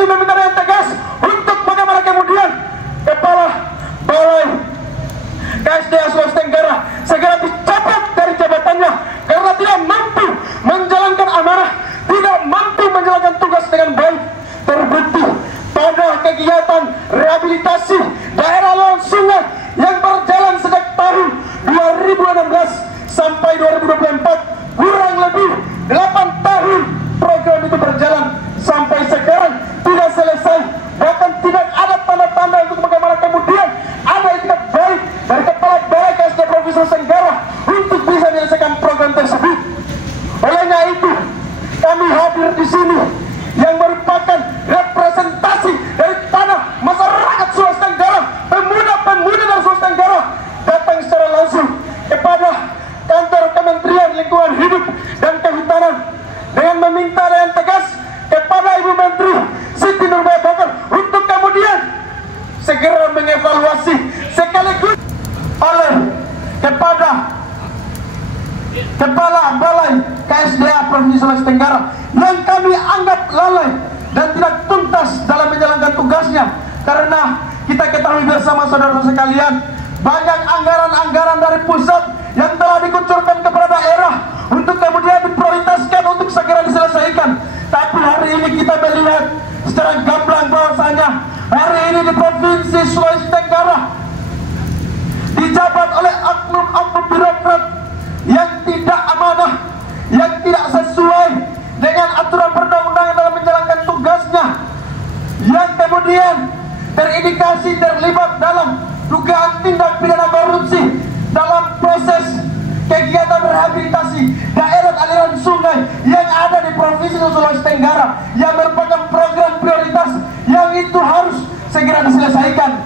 kami meminta yang tegas untuk bagaimana kemudian Kepala Balai KSDA Sulawesi Tenggara segera dicopot dari jabatannya karena tidak mampu menjalankan amanah, tidak mampu menjalankan tugas dengan baik. Terbukti pada kegiatan rehabilitasi daerah aliran sungai yang berjalan sejak tahun 2016 sampai 2024, kurang lebih 8 tahun program itu berjalan, sampai sekarang tidak selesai. Bahkan tidak ada tanda-tanda untuk bagaimana kemudian ada etikat baik dari Kepala Balai KSDA Provinsi Sulawesi Tenggara untuk bisa menyelesaikan program tersebut. Olehnya itu, kami hadir di sini yang merupakan representasi dari tanah masyarakat Sulawesi Tenggara, pemuda-pemuda dari Sulawesi Tenggara, datang secara langsung kepada kantor Kementerian Lingkungan Hidup dan Kehutanan dengan meminta yang tegas kepada Ibu Menteri Siti Nurbaya untuk kemudian segera mengevaluasi sekaligus oleh kepada Kepala Balai KSDA Provinsi Sulawesi Tenggara yang kami anggap lalai dan tidak tuntas dalam menjalankan tugasnya, karena kita ketahui bersama saudara-saudara sekalian, banyak anggaran-anggaran dari pusat yang telah dikucurkan kepada daerah untuk kemudian diprioritaskan untuk segera diselesaikan. Tapi hari ini kita melihat secara gamblang bahwasanya hari ini di Provinsi Sulawesi Tenggara dijabat oleh oknum-oknum birokrat yang tidak amanah, yang tidak sesuai dengan aturan perundang-undangan dalam menjalankan tugasnya, yang kemudian terindikasi terlibat dalam dugaan tindak pidana korupsi dalam proses kegiatan rehabilitasi daerah aliran sungai yang ada di Provinsi Sulawesi Tenggara, yang merupakan program prioritas yang itu harus segera diselesaikan.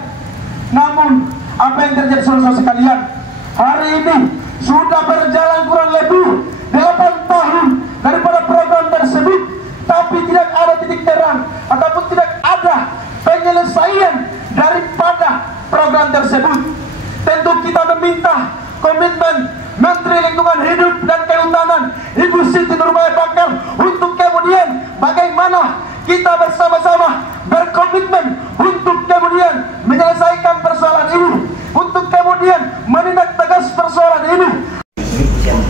Namun apa yang terjadi saudara-saudara sekalian, hari ini sudah berjalan kurang lebih 8 tahun daripada program tersebut, tapi tidak ada titik terang ataupun tidak ada penyelesaian daripada program tersebut. Tentu kita meminta komitmen Menteri Lingkungan Hidup dan Kehutanan Ibu Siti Nurbaya untuk kemudian bagaimana kita bersama-sama berkomitmen untuk kemudian menyelesaikan persoalan ini, untuk kemudian menindak tegas persoalan ini.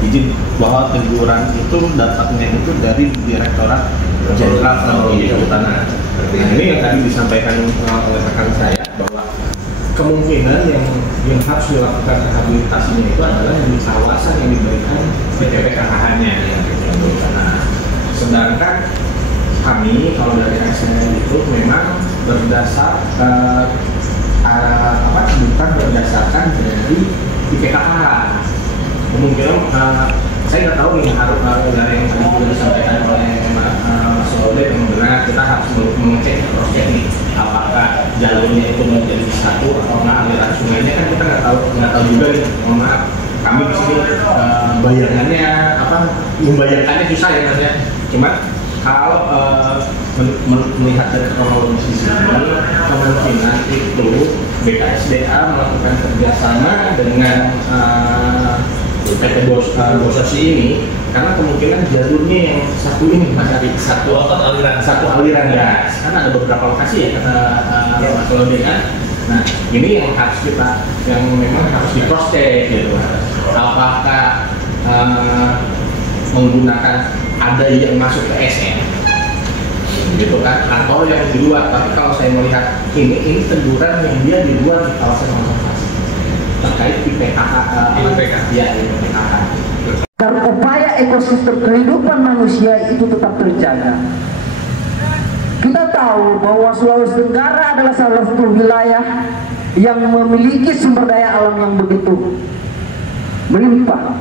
Izin bahwa teguran itu dapatnya itu dari Direktorat Jenderal Kehutanan. Nah, ini yang tadi disampaikan oleh rekan saya bahwa kemungkinan yang harus dilakukan rehabilitasinya itu adalah di kawasan yang diberikan PPKH-nya. Nah, sedangkan kami kalau dari ASN itu memang berdasar bukan berdasarkan dari PPKH. Kemungkinan saya nggak tahu nih, harus dari yang tadi juga disampaikan oleh Mas Ode, yang benar kita harus mengecek proses nih, apakah jalurnya itu menjadi satu atau nggak, aliran sungainya kan kita nggak tahu juga nih. Mohon maaf, kami di sini bayangannya membayangkannya susah ya Mas ya. Cuma kalau melihat dari kronologis di sini, kemungkinan itu BKSDA melakukan kerjasama dengan PT Bososi ini, karena kemungkinan jalurnya yang satu ini Mas Ari, satu aliran gas, karena ada beberapa lokasi ya Mas Lodi kan. Nah ini yang harus yang memang harus di cross check gitu, apakah menggunakan ada yang masuk ke SN gitu kan, atau yang di luar. Tapi kalau saya melihat ini teguran yang dia di luar kawasan konservasi terkait IPKH, dan upaya ekosistem kehidupan manusia itu tetap terjaga. Kita tahu bahwa Sulawesi Tenggara adalah salah satu wilayah yang memiliki sumber daya alam yang begitu melimpah.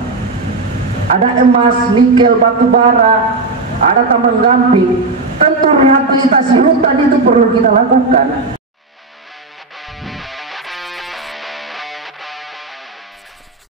Ada emas, nikel, batu bara, ada tambang gamping. Tentu rehabilitasi hutan itu perlu kita lakukan.